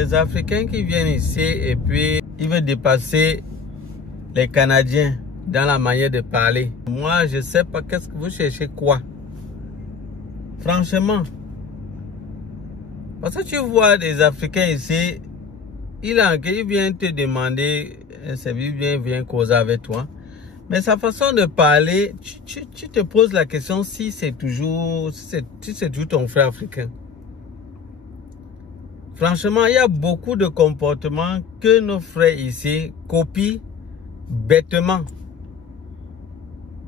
les Africains qui viennent ici et puis ils veulent dépasser les Canadiens dans la manière de parler. Moi, je sais pas qu'est-ce que vous cherchez quoi. Franchement. Parce que tu vois des Africains ici, il vient te demander un service, vient causer avec toi. Mais sa façon de parler, tu te poses la question si c'est toujours ton frère africain. Franchement, il y a beaucoup de comportements que nos frères ici copient bêtement.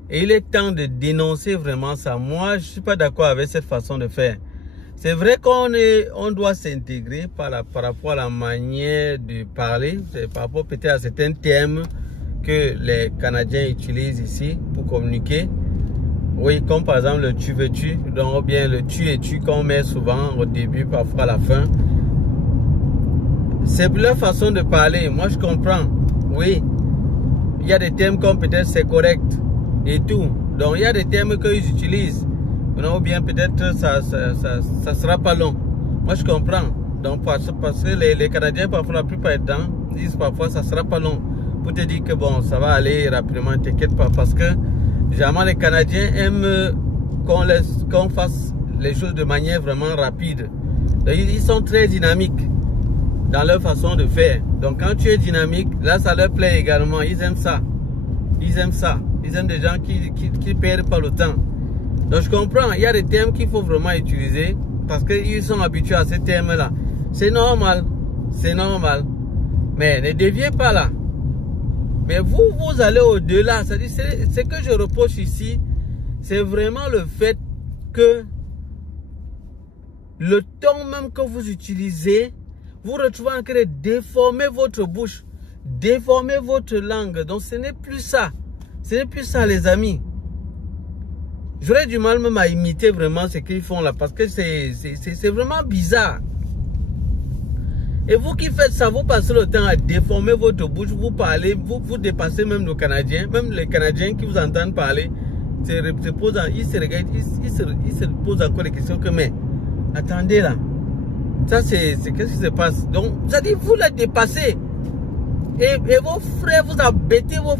Et il est temps de dénoncer vraiment ça. Moi, je ne suis pas d'accord avec cette façon de faire. C'est vrai qu'on doit s'intégrer par rapport à la manière de parler, par rapport peut-être à certains termes que les Canadiens utilisent ici pour communiquer. Oui, comme par exemple le tu veux-tu, donc bien le tu et tu qu'on met souvent au début, parfois à la fin. C'est leur façon de parler. Moi, je comprends. Oui, il y a des termes comme peut-être c'est correct et tout. Donc, il y a des termes qu'ils utilisent. Ou bien peut-être ça sera pas long. Moi, je comprends. Donc, parce que les Canadiens, parfois, la plupart du temps, disent parfois ça sera pas long. Pour te dire que bon, ça va aller rapidement, t'inquiète pas. Parce que, généralement, les Canadiens aiment qu'on fasse les choses de manière vraiment rapide. Donc, ils sont très dynamiques dans leur façon de faire. Donc, quand tu es dynamique, là, ça leur plaît également. Ils aiment ça. Ils aiment ça. Ils aiment des gens qui perdent pas le temps. Donc je comprends, il y a des termes qu'il faut vraiment utiliser parce qu'ils sont habitués à ces termes-là. C'est normal, c'est normal. Mais ne déviez pas là. Mais vous allez au-delà. C'est ce que je reproche ici, c'est vraiment le fait que le ton même que vous utilisez, vous retrouvez en train de déformer votre bouche, déformer votre langue. Donc ce n'est plus ça. Ce n'est plus ça les amis. J'aurais du mal même à imiter vraiment ce qu'ils font là parce que c'est vraiment bizarre. Et vous qui faites ça, vous passez le temps à déformer votre bouche, vous parlez, vous dépassez même nos Canadiens, même les Canadiens qui vous entendent parler, ils se posent encore des questions que mais attendez là, ça c'est qu'est-ce qui se passe? Donc ça dit vous la dépassez. Et vos frères, vous embêtez vos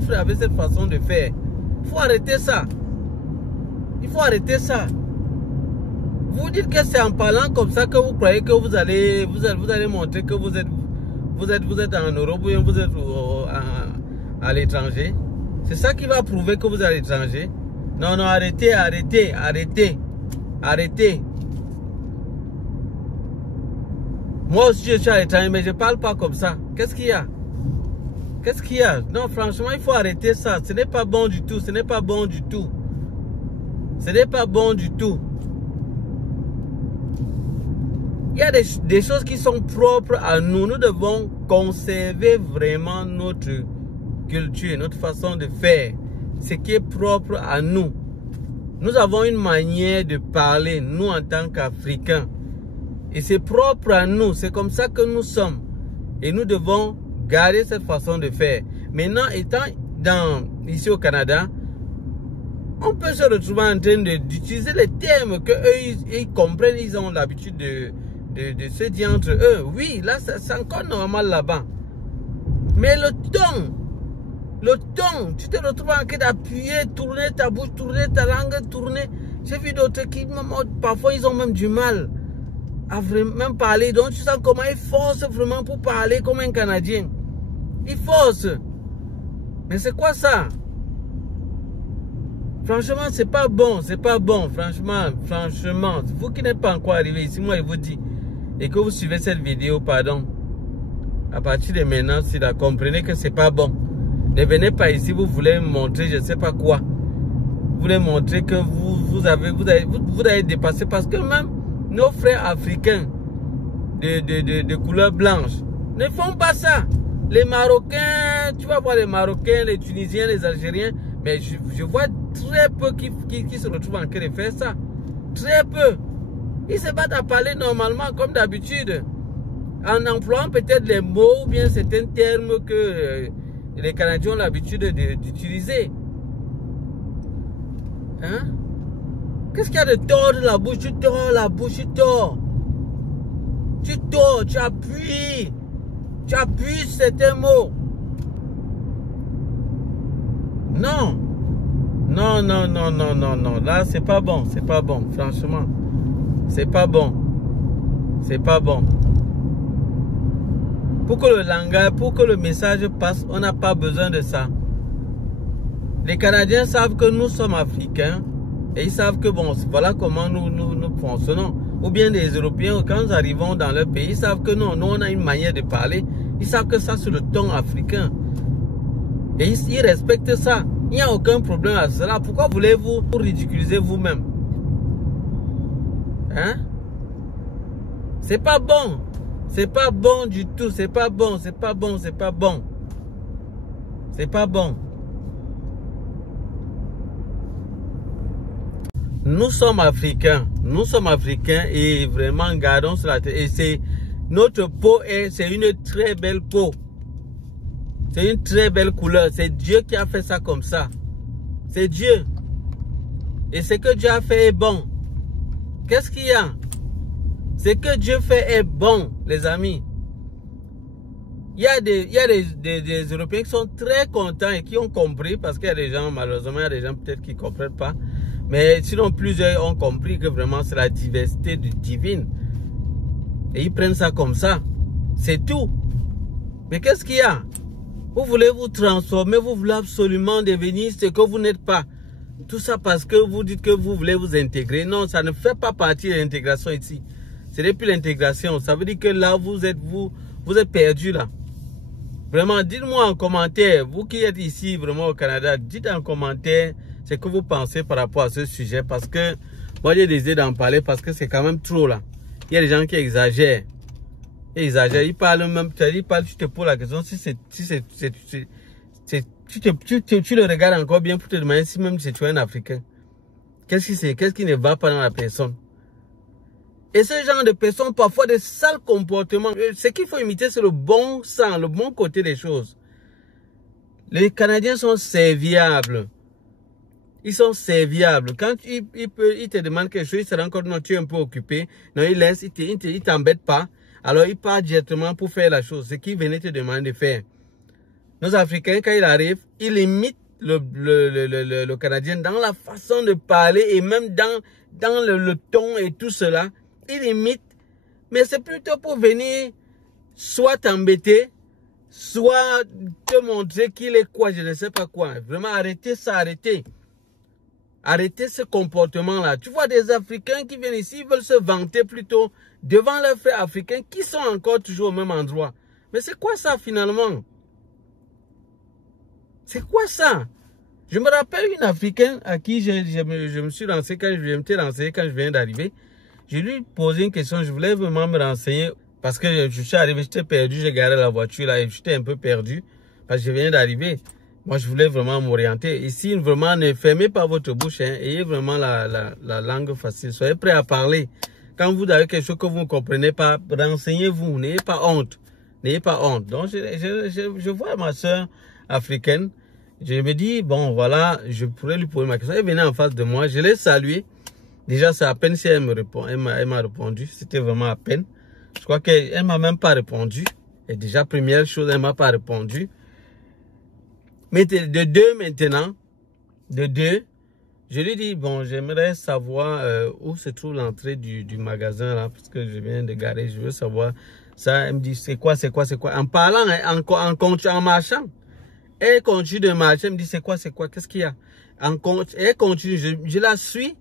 frères avec cette façon de faire. Il faut arrêter ça. Il faut arrêter ça. Vous dites que c'est en parlant comme ça que vous croyez que vous allez montrer que vous êtes en Europe ou bien vous êtes à l'étranger. C'est ça qui va prouver que vous êtes à l'étranger. Non, non, arrêtez, arrêtez, arrêtez, arrêtez. Moi aussi je suis à l'étranger, mais je ne parle pas comme ça. Qu'est-ce qu'il y a? Qu'est-ce qu'il y a? Non, franchement, il faut arrêter ça. Ce n'est pas bon du tout. Ce n'est pas bon du tout. Ce n'est pas bon du tout. Il y a des choses qui sont propres à nous. Nous devons conserver vraiment notre culture, notre façon de faire. Ce qui est propre à nous. Nous avons une manière de parler, nous en tant qu'Africains. Et c'est propre à nous. C'est comme ça que nous sommes. Et nous devons garder cette façon de faire. Maintenant, étant ici au Canada, on peut se retrouver en train d'utiliser les termes que eux ils comprennent, ils ont l'habitude de se dire entre eux. Oui, là, c'est encore normal là-bas. Mais le ton, tu te retrouves en train d'appuyer, tourner ta bouche, tourner ta langue, tourner. J'ai vu d'autres qui, parfois, ils ont même du mal à vraiment parler. Donc, tu sens comment ils forcent vraiment pour parler comme un Canadien. Ils forcent. Mais c'est quoi ça? Franchement, c'est pas bon. C'est pas bon. Franchement. Vous qui n'êtes pas encore arrivé ici, moi, je vous dis. Et que vous suivez cette vidéo, pardon. À partir de maintenant, si vous comprenez que c'est pas bon. Ne venez pas ici, vous voulez montrer je ne sais pas quoi. Vous voulez montrer que vous avez dépassé. Parce que même nos frères africains de couleur blanche ne font pas ça. Les Marocains, tu vas voir les Marocains, les Tunisiens, les Algériens. Mais je vois très peu qui se retrouvent en train de faire ça. Très peu. Ils se battent à parler normalement comme d'habitude. En employant peut-être les mots ou bien certains termes que les Canadiens ont l'habitude d'utiliser. Hein? Qu'est-ce qu'il y a de tordre la bouche? Tu tords la bouche, tu tords. Tu dors, tu appuies. Tu appuies certains mots. Non. Non, non, non, non, non, non. Là, c'est pas bon. C'est pas bon, franchement. C'est pas bon. C'est pas bon. Pour que le langage, pour que le message passe, on n'a pas besoin de ça. Les Canadiens savent que nous sommes africains. Et ils savent que bon, voilà comment nous fonctionnons. Ou bien les Européens, quand nous arrivons dans leur pays, ils savent que non, nous on a une manière de parler. Ils savent que ça c'est le ton africain. Et ils respectent ça. Il n'y a aucun problème à cela. Pourquoi voulez-vous ridiculiser vous-même? Hein? C'est pas bon. C'est pas bon du tout. C'est pas bon. C'est pas bon. C'est pas bon. C'est pas bon. Nous sommes africains et vraiment gardons cela. Et c'est notre peau c'est une très belle peau. C'est une très belle couleur. C'est Dieu qui a fait ça comme ça. C'est Dieu. Et ce que Dieu a fait est bon. Qu'est-ce qu'il y a? Ce que Dieu fait est bon, les amis. Il y a des Européens qui sont très contents et qui ont compris, parce qu'il y a des gens, malheureusement, il y a des gens peut-être qui ne comprennent pas. Mais sinon, plusieurs ont compris que vraiment c'est la diversité divine. Et ils prennent ça comme ça. C'est tout. Mais qu'est-ce qu'il y a? Vous voulez vous transformer, vous voulez absolument devenir ce que vous n'êtes pas. Tout ça parce que vous dites que vous voulez vous intégrer. Non, ça ne fait pas partie de l'intégration ici. Ce n'est plus l'intégration. Ça veut dire que là, vous êtes perdu là. Vraiment, dites-moi en commentaire, vous qui êtes ici vraiment au Canada, dites en commentaire ce que vous pensez par rapport à ce sujet. Parce que moi, j'ai décidé d'en parler parce que c'est quand même trop là. Il y a des gens qui exagèrent. Ils parlent même, tu te poses la question si tu le regardes encore bien pour te demander si même si tu es un Africain. Qu'est-ce qui ne va pas dans la personne? Et ce genre de personnes, parfois des sales comportements. Ce qu'il faut imiter, c'est le bon sens, le bon côté des choses. Les Canadiens sont serviables. Ils sont serviables. Quand ils te demandent quelque chose, ils se rendent compte que tu es un peu occupé. Non, ils laissent, ils t'embêtent pas. Alors, ils partent directement pour faire la chose. Ce qu'ils venaient te demander de faire. Nos Africains, quand ils arrivent, ils imitent le Canadien dans la façon de parler et même dans le ton et tout cela. Ils imitent. Mais c'est plutôt pour venir soit t'embêter, soit te montrer qu'il est quoi, je ne sais pas quoi. Vraiment, arrêtez ça, arrêtez. Arrêtez ce comportement-là. Tu vois des Africains qui viennent ici, ils veulent se vanter plutôt devant leurs frères africains qui sont encore toujours au même endroit. Mais c'est quoi ça finalement? C'est quoi ça? Je me rappelle une Africaine à qui je me suis lancé quand je viens d'arriver. Je lui ai posé une question, je voulais vraiment me renseigner parce que je suis arrivé, j'étais perdu, j'ai garé la voiture là et j'étais un peu perdu parce que je viens d'arriver. Moi, je voulais vraiment m'orienter. Ici, vraiment, ne fermez pas votre bouche. Hein, ayez vraiment la langue facile. Soyez prêts à parler. Quand vous avez quelque chose que vous ne comprenez pas, renseignez-vous. N'ayez pas honte. N'ayez pas honte. Donc, je vois ma soeur africaine. Je me dis, bon, voilà, je pourrais lui poser ma question. Elle venait en face de moi. Je l'ai saluée. Déjà, c'est à peine si elle me répond. Elle m'a répondu. C'était vraiment à peine. Je crois qu'elle ne m'a même pas répondu. Et déjà, première chose, elle ne m'a pas répondu. Mais de deux maintenant, je lui dis, bon, j'aimerais savoir où se trouve l'entrée du magasin là, parce que je viens de garer, je veux savoir ça. Elle me dit, c'est quoi? En parlant, en marchant, elle continue de marcher, elle me dit, c'est quoi? Qu'est-ce qu'il y a? Elle continue, je la suis,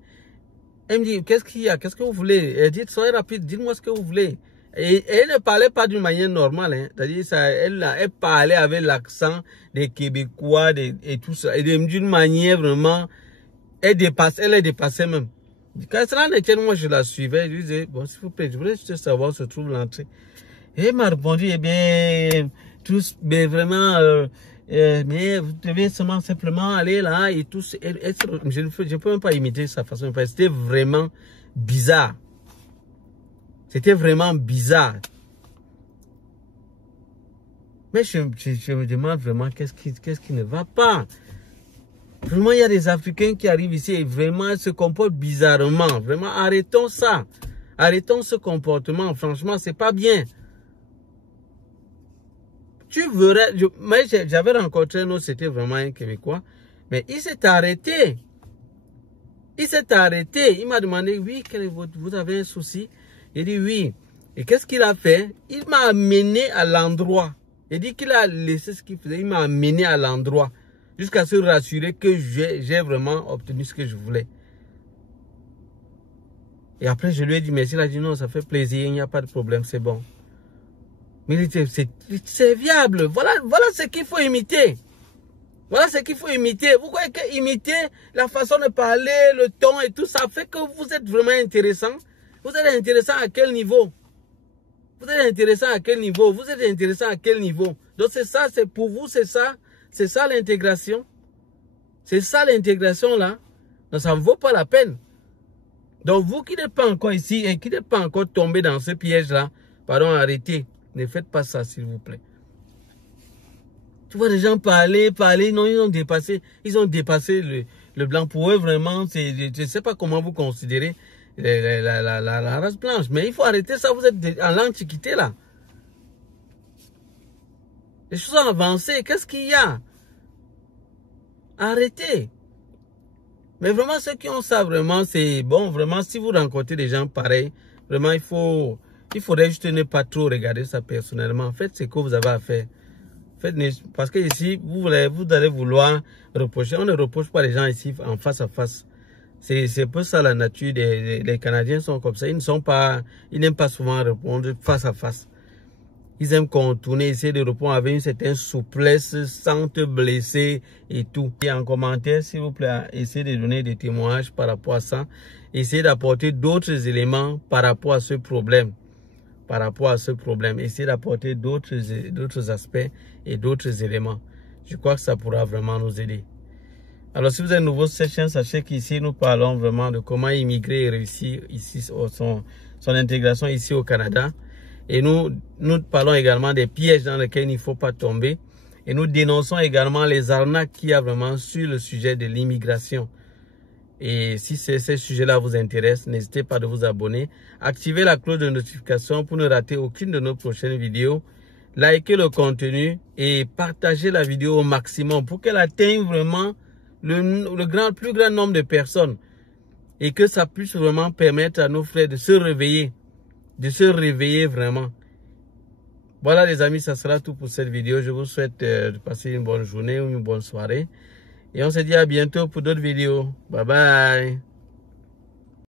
elle me dit, qu'est-ce qu'il y a? Qu'est-ce que vous voulez? Elle dit, soyez rapide, dites-moi ce que vous voulez. Et elle ne parlait pas d'une manière normale, hein. C'est-à-dire elle parlait avec l'accent des Québécois et tout ça, et d'une manière vraiment, elle est dépassée même. Quand cela ne tient, moi je la suivais, je lui disais, bon s'il vous plaît, je voulais juste savoir où se trouve l'entrée. Et elle m'a répondu, eh bien, mais vraiment, mais vous devez simplement aller là et tout. Je ne peux même pas imiter sa façon de faire, c'était vraiment bizarre. C'était vraiment bizarre. Mais je me demande vraiment qu'est-ce qui ne va pas. Vraiment, il y a des Africains qui arrivent ici et vraiment se comportent bizarrement. Vraiment, arrêtons ça. Arrêtons ce comportement. Franchement, c'est pas bien. Tu verrais, j'avais rencontré un autre, c'était vraiment un Québécois, mais il s'est arrêté. Il s'est arrêté. Il m'a demandé, oui, vous avez un souci? Il dit oui. Et qu'est-ce qu'il a fait? Il m'a amené à l'endroit. Il dit qu'il a laissé ce qu'il faisait. Il m'a amené à l'endroit. Jusqu'à se rassurer que j'ai vraiment obtenu ce que je voulais. Et après, je lui ai dit merci. Il a dit non, ça fait plaisir. Il n'y a pas de problème, c'est bon. Mais c'est viable. Voilà ce qu'il faut imiter. Voilà ce qu'il faut imiter. Vous voyez que imiter la façon de parler, le ton et tout, ça fait que vous êtes vraiment intéressant. Vous êtes intéressant à quel niveau? Vous êtes intéressant à quel niveau? Vous êtes intéressant à quel niveau? Donc c'est ça, c'est pour vous, c'est ça l'intégration. C'est ça l'intégration là. Donc ça ne vaut pas la peine. Donc vous qui n'êtes pas encore ici et qui n'êtes pas encore tombé dans ce piège là, pardon, arrêtez. Ne faites pas ça s'il vous plaît. Tu vois des gens parler, non, ils ont dépassé le blanc. Pour eux, vraiment, je ne sais pas comment vous considérez la race blanche. Mais il faut arrêter ça, vous êtes en l'antiquité là. Les choses ont avancé, qu'est-ce qu'il y a? Arrêtez. Mais vraiment, ceux qui ont ça, vraiment, c'est bon, vraiment, si vous rencontrez des gens pareils, vraiment, il faudrait juste ne pas trop regarder ça personnellement. Faites ce que vous avez à faire. Parce que ici, vous allez vouloir reprocher. On ne reproche pas les gens ici en face à face. C'est peu ça la nature les Canadiens sont comme ça. Ils n'aiment pas souvent répondre face à face. Ils aiment contourner, essayer de répondre avec une certaine souplesse, sans te blesser et tout. Et en commentaire, s'il vous plaît, essayez de donner des témoignages par rapport à ça. Essayez d'apporter d'autres éléments par rapport à ce problème. Essayez d'apporter d'autres aspects et d'autres éléments. Je crois que ça pourra vraiment nous aider. Alors, si vous êtes nouveau sur cette chaîne, sachez qu'ici, nous parlons vraiment de comment immigrer et réussir ici son intégration ici au Canada. Et nous parlons également des pièges dans lesquels il ne faut pas tomber. Et nous dénonçons également les arnaques qu'il y a vraiment sur le sujet de l'immigration. Et si ces sujets-là vous intéressent, n'hésitez pas de vous abonner. Activez la cloche de notification pour ne rater aucune de nos prochaines vidéos. Likez le contenu et partagez la vidéo au maximum pour qu'elle atteigne vraiment le plus grand nombre de personnes. Et que ça puisse vraiment permettre à nos frères de se réveiller. De se réveiller vraiment. Voilà les amis, ça sera tout pour cette vidéo. Je vous souhaite de passer une bonne journée ou une bonne soirée. Et on se dit à bientôt pour d'autres vidéos. Bye bye.